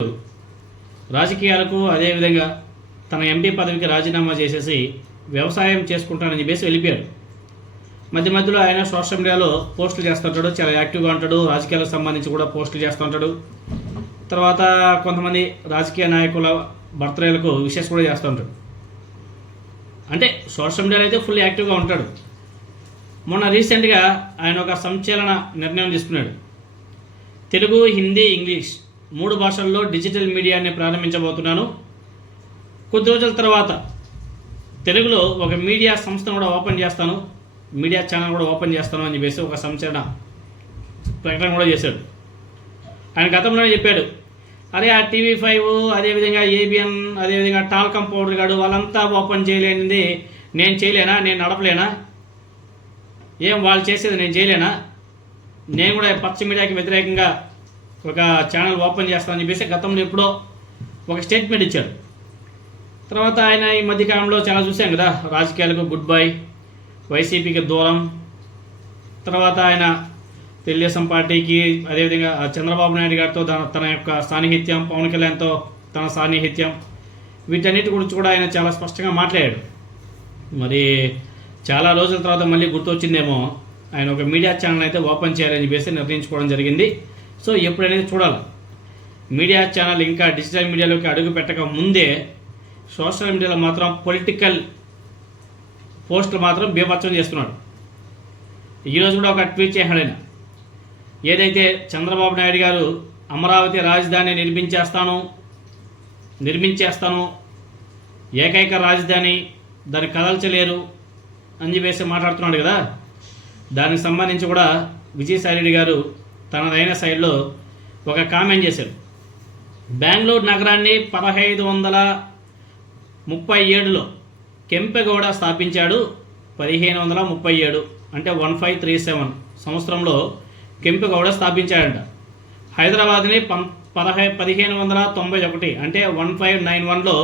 రాజకీయాలకు అదేవిధంగా తన ఎంపీ పదవికి రాజీనామా చేసేసి వ్యవసాయం చేసుకుంటానని చెప్పేసి వెళ్ళిపోయాడు. మధ్య మధ్యలో ఆయన సోషల్ మీడియాలో పోస్టులు చేస్తుంటాడు, చాలా యాక్టివ్గా ఉంటాడు, రాజకీయాలకు సంబంధించి కూడా పోస్టులు చేస్తుంటాడు. తర్వాత కొంతమంది రాజకీయ నాయకుల బర్త్డేలకు విషెస్ కూడా చేస్తూ ఉంటాడు. అంటే సోషల్ మీడియాలో అయితే ఫుల్ యాక్టివ్గా ఉంటాడు. మొన్న రీసెంట్గా ఆయన ఒక సంచలన నిర్ణయం తీసుకున్నాడు. తెలుగు, హిందీ, ఇంగ్లీష్ 3 భాషల్లో డిజిటల్ మీడియాని ప్రారంభించబోతున్నాను. కొద్ది రోజుల తర్వాత తెలుగులో ఒక మీడియా సంస్థను కూడా ఓపెన్ చేస్తాను, మీడియా ఛానల్ కూడా ఓపెన్ చేస్తాను అని చెప్పేసి ఒక సంచలన ప్రకటన కూడా చేశాడు. ఆయన గతంలోనే చెప్పాడు, అరే ఆ TV5 అదేవిధంగా ABN అదేవిధంగా టాల్కమ్ పౌడర్ గాడు వాళ్ళంతా ఓపెన్ చేయలేనిది నేను చేయలేనా, నేను నడపలేనా, ఏం వాళ్ళు చేసేది నేను చేయలేనా, నేను కూడా పచ్చ మీడియాకి వ్యతిరేకంగా ఒక ఛానల్ ఓపెన్ చేస్తానని చెప్పేసి గతంలో ఎప్పుడో ఒక స్టేట్మెంట్ ఇచ్చాడు. తర్వాత ఆయన ఈ మధ్యకాలంలో చాలా చూసాం కదా, రాజకీయాలకు గుడ్ బై, వైసీపీకి దూరం, తర్వాత ఆయన తెలుగుదేశం పార్టీకి అదేవిధంగా చంద్రబాబు నాయుడు గారితో తన యొక్క సాన్నిహిత్యం, పవన్ కళ్యాణ్తో తన సాన్నిహిత్యం, వీటన్నిటి గురించి కూడా ఆయన చాలా స్పష్టంగా మాట్లాడాడు. మరి చాలా రోజుల తర్వాత మళ్ళీ గుర్తొచ్చిందేమో ఆయన ఒక మీడియా ఛానల్ అయితే ఓపెన్ చేయాలని చెప్పేసి నిర్ణయించుకోవడం జరిగింది. సో ఎప్పుడనేది చూడాలి. మీడియా ఛానల్ ఇంకా డిజిటల్ మీడియాలోకి అడుగు పెట్టక ముందే సోషల్ మీడియాలో మాత్రం పొలిటికల్ పోస్టులు మాత్రం బీభత్సం చేస్తున్నాడు. ఈరోజు కూడా ఒక ట్వీట్ చేశాడు ఆయన, ఏదైతే చంద్రబాబు నాయుడు గారు అమరావతి రాజధాని నిర్మించేస్తాను, ఏకైక రాజధాని, దాన్ని కదల్చలేరు అని చెప్పేసి మాట్లాడుతున్నాడు కదా, దానికి సంబంధించి కూడా విజయసాయిరెడ్డి గారు తనదైన శైలిలో ఒక కామెంట్ చేశారు. బెంగళూరు నగరాన్ని 1537లో కెంపెగౌడ స్థాపించాడు. 1537 అంటే 1537 సంవత్సరంలో కెంపెగౌడ స్థాపించాడంట. హైదరాబాద్ని 1591 అంటే 1591లో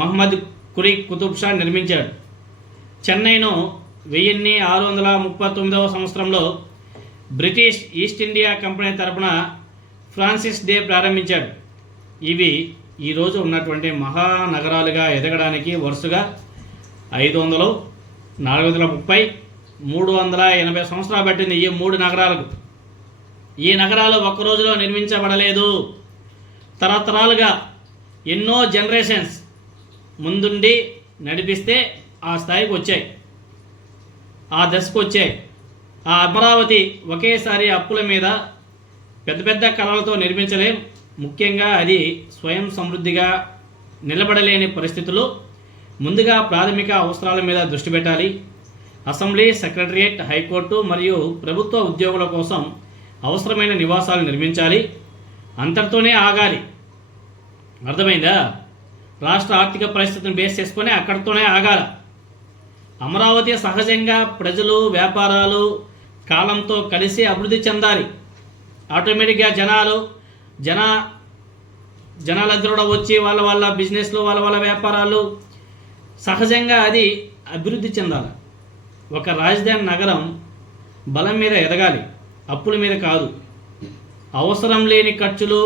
మహమ్మద్ కులీ కుతుబ్ షా నిర్మించాడు. చెన్నైను 1639వ సంవత్సరంలో బ్రిటిష్ ఈస్ట్ ఇండియా కంపెనీ తరపున ఫ్రాన్సిస్ డే ప్రారంభించాడు. ఇవి ఈరోజు ఉన్నటువంటి మహానగరాలుగా ఎదగడానికి వరుసగా 500, 430, 380 సంవత్సరాలు పట్టింది ఈ 3 నగరాలకు. ఈ నగరాలు ఒక్క రోజులో నిర్మించబడలేదు. తరతరాలుగా ఎన్నో జనరేషన్స్ ముందుండి నడిపిస్తే ఆ స్థాయికి వచ్చాయి, ఆ దశకు వచ్చాయి. ఆ అమరావతి ఒకేసారి అప్పుల మీద పెద్ద పెద్ద కళలతో నిర్మించలేం. ముఖ్యంగా అది స్వయం సమృద్ధిగా నిలబడలేని పరిస్థితుల్లో ముందుగా ప్రాథమిక అవసరాల మీద దృష్టి పెట్టాలి. అసెంబ్లీ, సెక్రటరియట్, హైకోర్టు మరియు ప్రభుత్వ ఉద్యోగుల కోసం అవసరమైన నివాసాలు నిర్మించాలి. అంతటితోనే ఆగాలి. అర్థమైందా? రాష్ట్ర ఆర్థిక పరిస్థితిని బేస్ చేసుకొని అక్కడితోనే ఆగాల. అమరావతి సహజంగా ప్రజలు, వ్యాపారాలు కాలంతో కలిసి అభివృద్ధి చెందాలి. ఆటోమేటిక్గా జనాలందరూ కూడా వచ్చి వాళ్ళ బిజినెస్లు, వాళ్ళ వ్యాపారాలు సహజంగా అది అభివృద్ధి చెందాలి. ఒక రాజధాని నగరం బలం మీద ఎదగాలి, అప్పుల మీద కాదు. అవసరం లేని ఖర్చులు,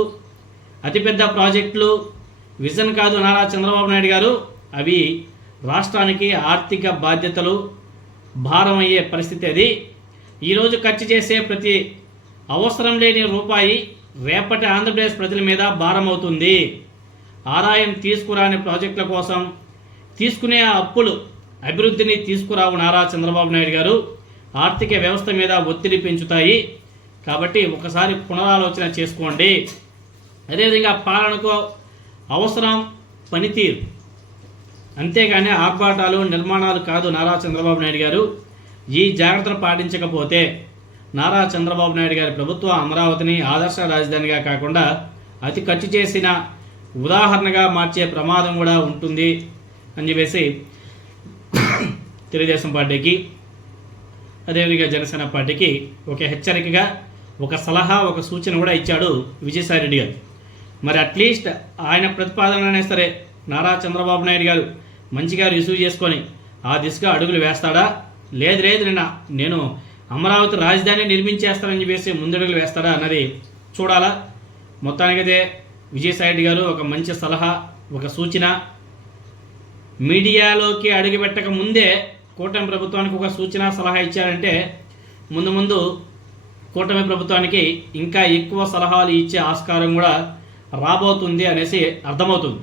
అతిపెద్ద ప్రాజెక్టులు విజన్ కాదు నారా చంద్రబాబు నాయుడు గారు. అవి రాష్ట్రానికి ఆర్థిక బాధ్యతలు భారం అయ్యే పరిస్థితి అది. ఈరోజు ఖర్చు చేసే ప్రతి అవసరం లేని రూపాయి రేపటి ఆంధ్రప్రదేశ్ ప్రజల మీద భారం అవుతుంది. ఆదాయం తీసుకురాని ప్రాజెక్టుల కోసం తీసుకునే అప్పులు అభివృద్ధిని తీసుకురావు నారా చంద్రబాబు నాయుడు గారు. ఆర్థిక వ్యవస్థ మీద ఒత్తిడి పెంచుతాయి. కాబట్టి ఒకసారి పునరాలోచన చేసుకోండి. అదేవిధంగా పాలనకు అవసరం పనితీరు, అంతేగాని ఆర్భాటాలు, నిర్మాణాలు కాదు నారా చంద్రబాబు నాయుడు గారు. ఈ జాగ్రత్తలు పాటించకపోతే నారా చంద్రబాబు నాయుడు గారి ప్రభుత్వం అమరావతిని ఆదర్శ రాజధానిగా కాకుండా అతి ఖర్చు చేసిన ఉదాహరణగా మార్చే ప్రమాదం కూడా ఉంటుంది అని చెప్పేసి తెలుగుదేశం పార్టీకి అదేవిధంగా జనసేన పార్టీకి ఒక హెచ్చరికగా, ఒక సలహా, ఒక సూచన కూడా ఇచ్చాడు విజయసాయిరెడ్డి గారు. మరి అట్లీస్ట్ ఆయన ప్రతిపాదననే సరే నారా చంద్రబాబు నాయుడు గారు మంచిగా రిసీవ్ చేసుకొని ఆ దిశగా అడుగులు వేస్తాడా, లేదు నేను అమరావతి రాజధాని నిర్మించేస్తానని చెప్పేసి ముందడుగులు వేస్తాడా అన్నది చూడాలా. మొత్తానికైతే విజయసాయిరెడ్డి గారు ఒక మంచి సలహా, ఒక సూచన, మీడియాలోకి అడుగుపెట్టక ముందే కూటమి ప్రభుత్వానికి ఒక సూచన సలహా ఇచ్చారంటే ముందు ముందు కూటమి ప్రభుత్వానికి ఇంకా ఎక్కువ సలహాలు ఇచ్చే ఆస్కారం కూడా రాబోతుంది అనేసి అర్థమవుతుంది.